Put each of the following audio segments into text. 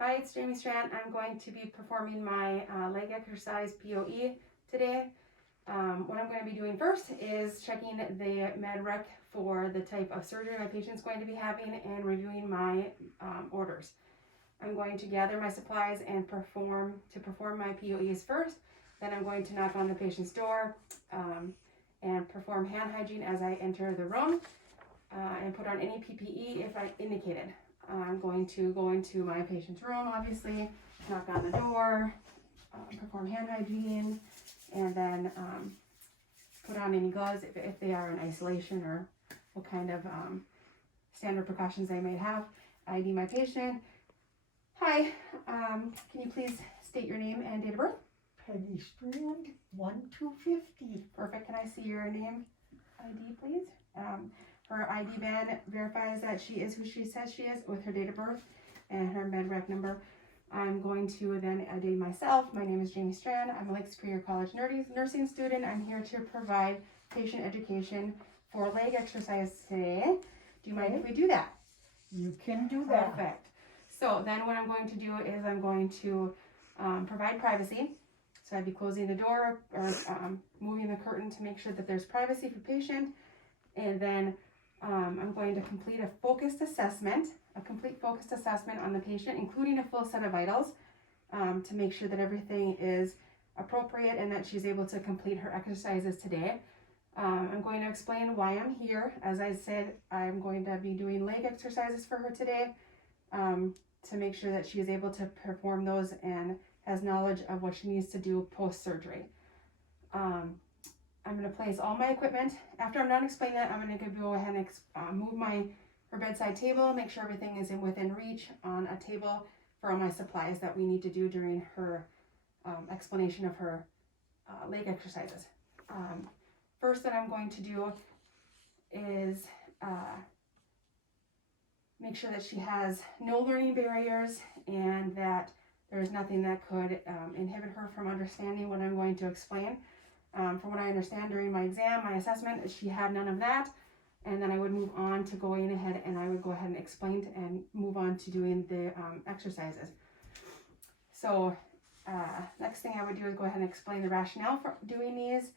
Hi, it's Jamie Strand. I'm going to be performing my leg exercise POE today. What I'm going to be doing first is checking the med rec for the type of surgery my patient's going to be having and reviewing my orders. I'm going to gather my supplies and perform my POEs first. Then I'm going to knock on the patient's door and perform hand hygiene as I enter the room and put on any PPE if I indicated. I'm going to go into my patient's room, obviously, knock on the door, perform hand hygiene, and then put on any gloves if they are in isolation or what kind of standard precautions they may have. ID my patient. Hi, can you please state your name and date of birth? Peggy Strand, 1-250. Perfect. Can I see your name ID, please? Her ID band verifies that she is who she says she is with her date of birth and her med rec number. I'm going to then ID myself. My name is Jamie Strand. I'm a Lake Superior College nursing student. I'm here to provide patient education for leg exercise today. Do you mind if we do that? You can do that. Perfect. So then what I'm going to do is I'm going to provide privacy. So I'd be closing the door or moving the curtain to make sure that there's privacy for patient. And then I'm going to complete a complete focused assessment on the patient, including a full set of vitals, to make sure that everything is appropriate and that she's able to complete her exercises today. I'm going to explain why I'm here. As I said, I'm going to be doing leg exercises for her today to make sure that she is able to perform those and has knowledge of what she needs to do post-surgery. I'm going to place all my equipment. After I'm done explaining that, I'm going to go ahead and move her bedside table, make sure everything is within reach on a table for all my supplies that we need to do during her explanation of her leg exercises. First that I'm going to do is make sure that she has no learning barriers and that there's nothing that could inhibit her from understanding what I'm going to explain. From what I understand during my exam, my assessment, she had none of that. And then I would move on to going ahead and I would go ahead and explain and move on to doing the exercises. So next thing I would do is go ahead and explain the rationale for doing these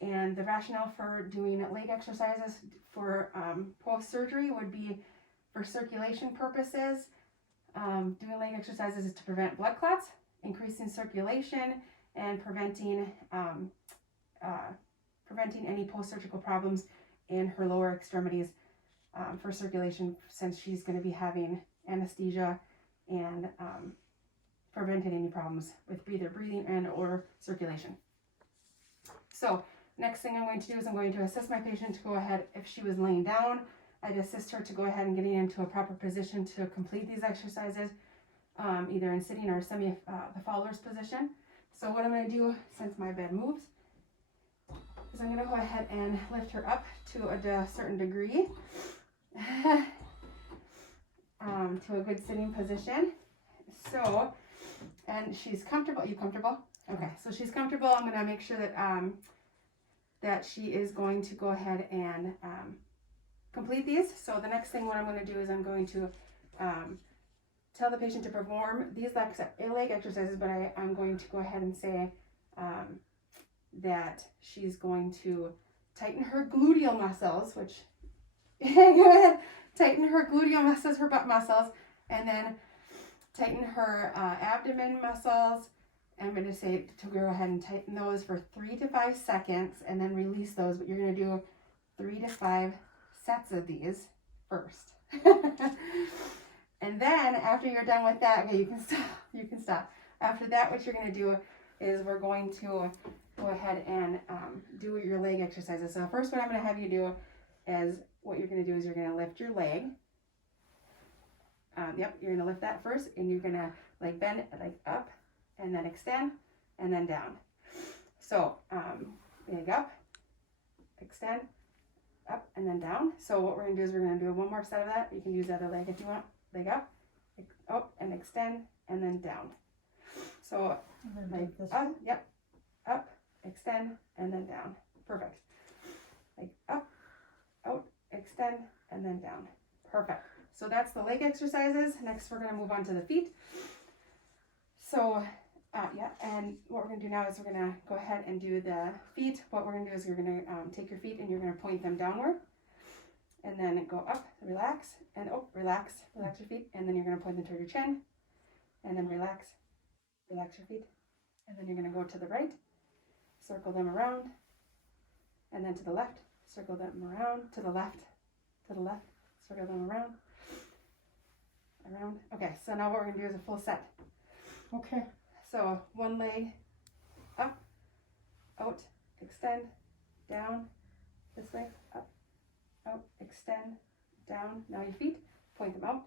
and the rationale for doing leg exercises for post-surgery would be for circulation purposes. Doing leg exercises is to prevent blood clots, increasing circulation, and preventing any post-surgical problems in her lower extremities for circulation, since she's going to be having anesthesia and preventing any problems with either breathing and or circulation. So next thing I'm going to do is I'm going to assist my patient to go ahead. If she was laying down, I'd assist her to go ahead and getting into a proper position to complete these exercises, either in sitting or the Fowler's position. So what I'm going to do, since my bed moves, is I'm going to go ahead and lift her up to a certain degree to a good sitting position. So, and she's comfortable. Are you comfortable? Okay, so she's comfortable. I'm going to make sure that that she is going to go ahead and complete these. So the next thing what I'm going to do is I'm going to tell the patient to perform these leg exercises, but I'm going to go ahead and say that she's going to tighten her gluteal muscles, which go ahead, tighten her gluteal muscles, her butt muscles, and then tighten her abdomen muscles. I'm going to say to go ahead and tighten those for 3 to 5 seconds and then release those, but you're going to do 3 to 5 sets of these first. And then after you're done with that, okay, you can stop. After that, what you're going to do is we're going to go ahead and do your leg exercises. So first what I'm going to have you do is what you're going to do is you're going to lift your leg. You're going to lift that first, and you're going to like bend it like up and then extend and then down. So leg up, extend, up and then down. So what we're going to do is we're going to do one more set of that. You can use the other leg if you want. Leg up and extend and then down. So like up, up, extend and then down. Perfect. Like up, out, extend and then down. Perfect. So that's the leg exercises. Next we're going to move on to the feet. So, yeah, and what we're going to do now is we're going to go ahead and do the feet. What we're going to do is you're going to take your feet and you're going to point them downward. And then go up, relax, and relax your feet. And then you're going to point them toward your chin. And then relax your feet. And then you're going to go to the right, circle them around. And then to the left, circle them around. To the left, circle them around. Okay, so now what we're going to do is a full set. Okay. So one leg up, out, extend, down, this way, up, out, extend, down. Now your feet, point them out,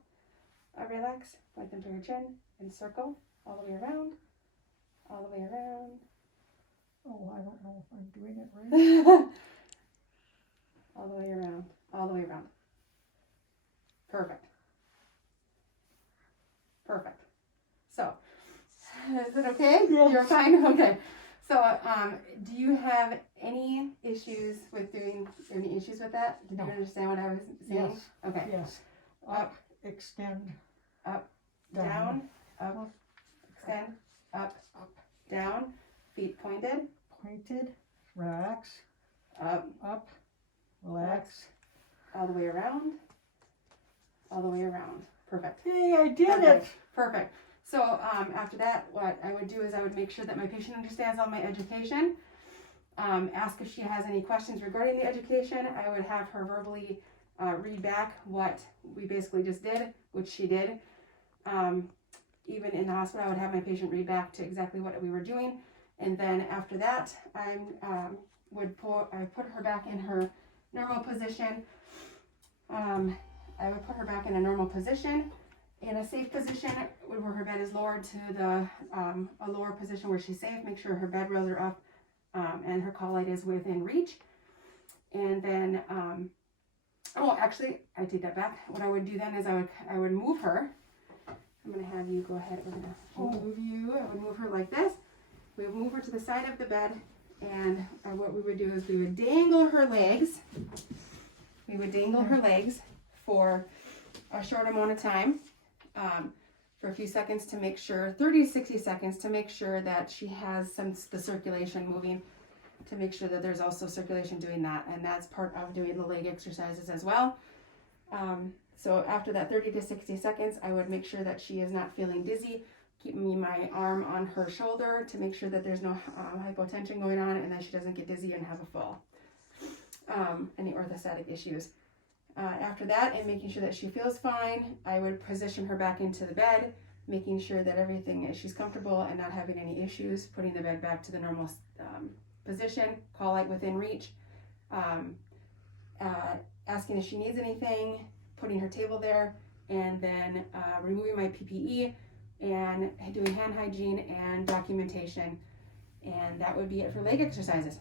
relax, point them to your chin, and circle all the way around, all the way around. Oh, I don't know if I'm doing it right. All the way around, all the way around. Perfect. Perfect. So, is it okay? Yes. You're fine? Okay. So, do you have any issues with that? Did No. you understand what I was saying? Yes. Okay. Yes. Up, Extend. down, up, extend, up, down, feet pointed, Pointed. Relax. up, Relax. all the way around, all the way around. Perfect. Hey, I did Perfect. it. Perfect. So after that, what I would do is I would make sure that my patient understands all my education. Ask if she has any questions regarding the education. I would have her verbally read back what we basically just did, which she did. Even in the hospital, I would have my patient read back to exactly what we were doing. And then after that, I put her back in her normal position. I would put her back in a normal position, in a safe position where her bed is lowered to a lower position where she's safe. Make sure her bed rails are up and her call light is within reach. And then, actually, I take that back. What I would do then is I would move her. I'm going to have you go ahead. We're going to move you. I would move her like this. We would move her to the side of the bed. And what we would do is we would dangle her legs. We would dangle her legs for a short amount of time, for a few seconds to make sure, 30 to 60 seconds to make sure that she has the circulation moving, to make sure that there's also circulation doing that. And that's part of doing the leg exercises as well. So after that 30 to 60 seconds, I would make sure that she is not feeling dizzy, keeping my arm on her shoulder to make sure that there's no hypotension going on and that she doesn't get dizzy and have a fall. Any orthostatic issues. After that, and making sure that she feels fine, I would position her back into the bed, making sure that she's comfortable and not having any issues, putting the bed back to the normal position, call light within reach, asking if she needs anything, putting her table there, and then removing my PPE and doing hand hygiene and documentation. And that would be it for leg exercises.